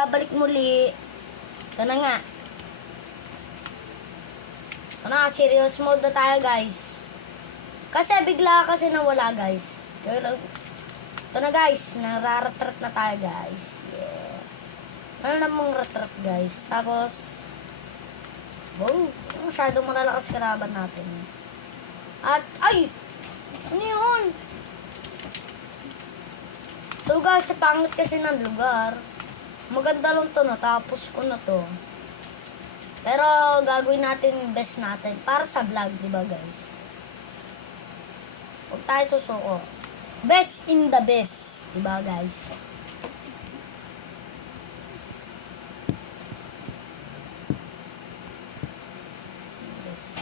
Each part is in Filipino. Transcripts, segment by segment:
nagbabalik muli. Ito na nga. Ito na, serious mode na tayo guys. Kasi bigla kasi nawala guys. Ito na guys, nararatrat na tayo guys. Yeah. Ano namang ratrat guys. Tapos, wow, masyadong malalakas kalaban natin. At, ay! Ano yun? So guys, sa pangit kasi ng lugar, maganda lang to, natapos ko na to. Pero gagawin natin yung best natin para sa vlog, di ba guys? Huwag tayo susuko. Best in the best, di ba guys? Yes.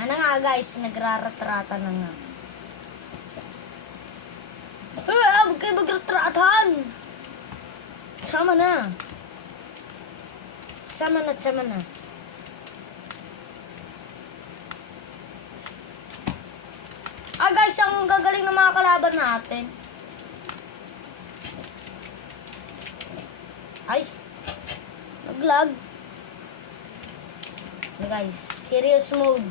Ano nga guys, nagraratrata na nga. Huwag kayo magretratan! Sama na. Sama na, sama na. Ah guys, ang gagaling ng mga kalaban natin. Ay! Nag-lag. Guys, serious mode.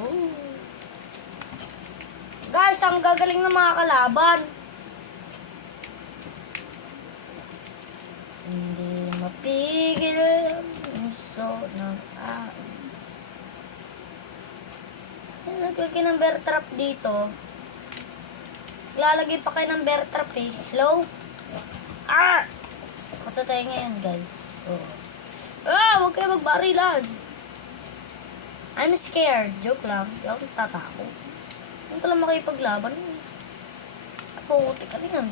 Oh. Guys, ang gagaling ng mga kalaban. Hindi mapigil ang puso ng akin. Nagkaki ng bear trap dito. Lalagay pa kayo ng bear trap eh. Hello? Ah! Kutsa tayo ngayon guys. Oh. Ah! Huwag kayo magbarilan. I'm scared. Joke lang. Di ako tatakot. Ano talang makipaglaban? Ako, utik ka rin yan.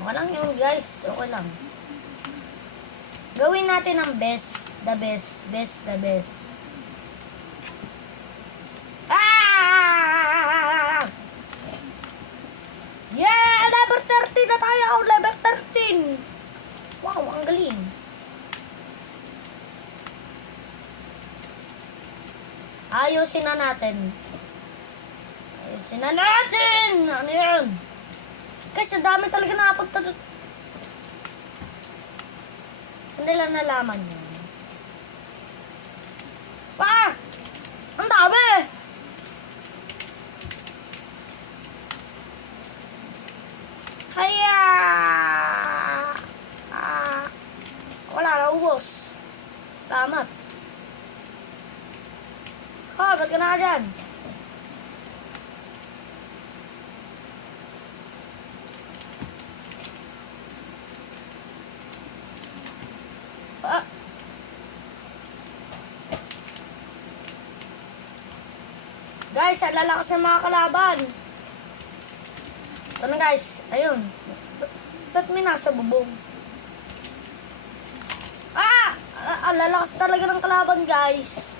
Okay lang yun guys. Okay lang. Gawin natin ang best. The best. Best the best. Ah! Yeah! Level 13 na tayo! Level 13! Wow, ang galing. Ayusin na natin. Ayusin na natin! Ano yun? Kasi dami talaga nakapunta. Hindi lang nalaman yun. Ah! Ang dami! Kaya! Wala na, ubos. Tamat. Oh, ba't ka na dyan? Ah. Guys, ang lalakas ng mga kalaban. Ito na guys, ayun. Ba't may nasa bubong? Ah! Ang lalakas talaga ng kalaban guys.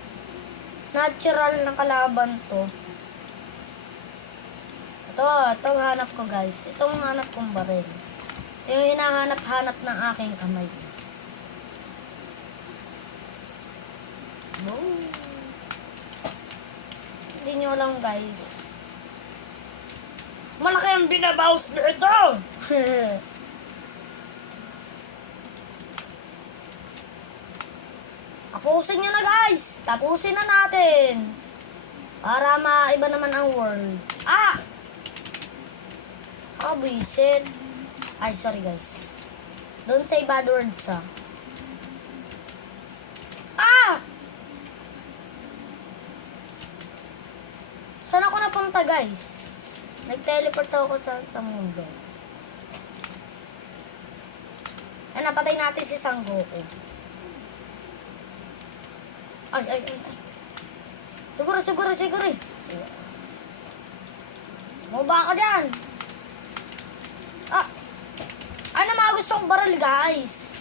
Natural ng kalaban to. Ito hanap ko guys. Itong hanap kong baril. Yung hinahanap-hanap ng aking kamay. Boom. Hindi nyo alam guys. Malaki ang binabawas na ito! Tapusin nyo na guys! Tapusin na natin! Para maiba naman ang world. Ah! Buisit. Ay, sorry guys. Don't say bad words ah. Ah! Saan ako napunta guys? Nag-teleport ako sa mundo. Ay, napatay natin si Sangoku. Ay. Siguro. Maba ka dyan. Ah! Ano mga gusto kong baril, guys?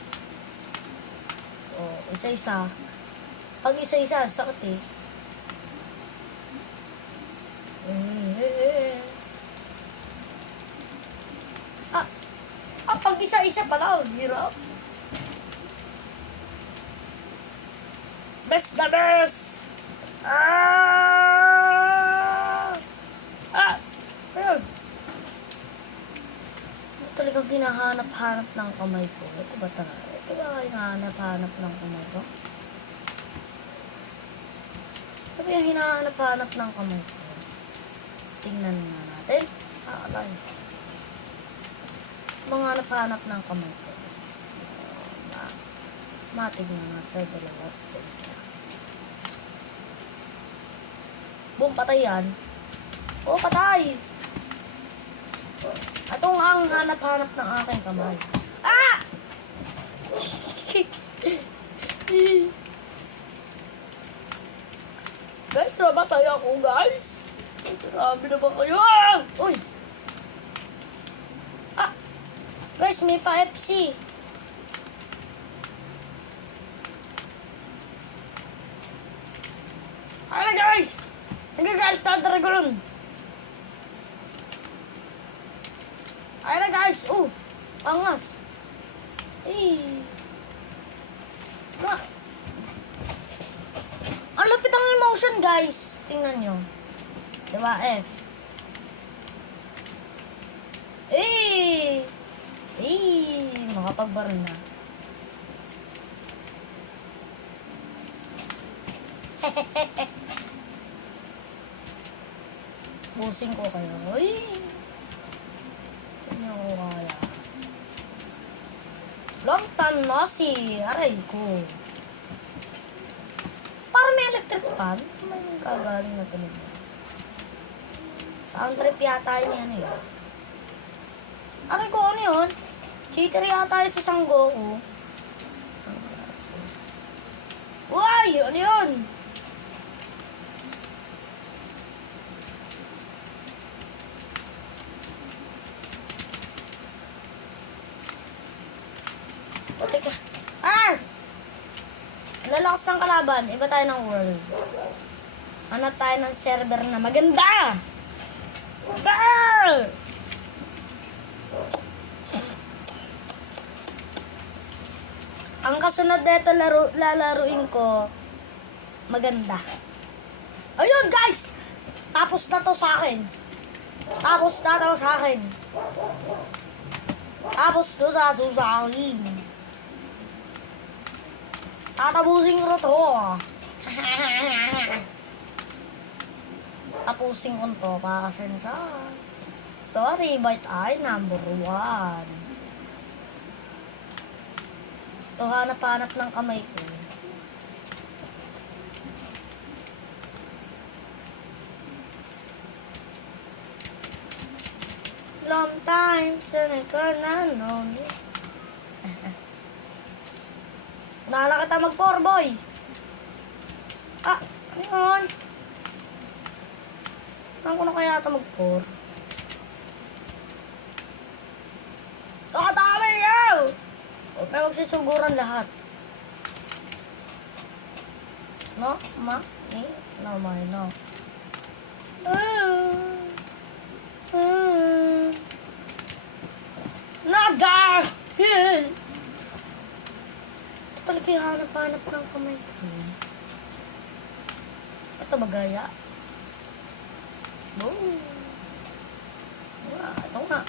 Oh, isa-isa. Pag isa-isa, sakit eh. Pag isa-isa pala, hirap. Best na best! Ah! Ah! Ayun! Ito talagang hinahanap-hanap ng kamay ko. Ito ba talaga? Ito ba hinahanap-hanap ng kamay ko? Ito ba yung hinahanap-hanap ng kamay ko? Tingnan nga natin. Alay. Mga hanap-hanap ng kamay ko. Matignan nga sa dalawa at sa isa. Boom, patay yan. Oh, patay! Ito ang hanap-hanap ng aking kamay. Ah! Guys, namatay ako, guys. Grabe na ba kayo? Ah! Uy! Ah! Guys, may pa-FC. Ano guys? Nagagalit na dragon. Ayun na guys. Oh, angas. Eh. Ang lapit ang emotion guys. Tingnan nyo. Diba F? Eh. Eh. Makapagbaril na. Busing ko kayo. Uy! Hindi ko kaya. Long time no see. Aray ko. Parang may electric fan. May kagaling na tunog na. Sound trip yata yun yan eh. Aray ko, ano yun? Cheater yata yun sa Sanggoku. Uy! Ano yun? O, teka. Ah! Lalakas ng kalaban. Iba tayo ng world. Hanap tayo ng server na maganda! Bah! Ang kasunod nito lalaruin ko, maganda. Ayun guys! Tapos na to sa akin. Tapos na to sa akin. Tapos na to sa akin. Tatapusin ko to. Tapusin ko to para sa sorry, but I number 1. Ito, hanap-hanap ng kamay ko. Long time, sanay ka na nun. Naalala kita mag-4, boy. Ah, ngayon. Saan ko na kaya ito mag-4? Nakatami yaw! Huwag na magsisuguran lahat. No? Ma? Eh? No, ma, no. Nada! Ito talaga yung hanap-hanap ng kamay ko. Ito magaya. Boom! Ito nga.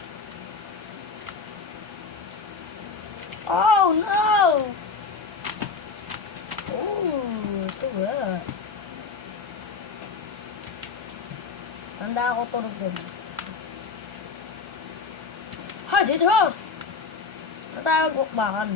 Oh, no! Oh, ito nga. Tanda ako tulog din. Ha, dito! Ano tayo magbukbakan?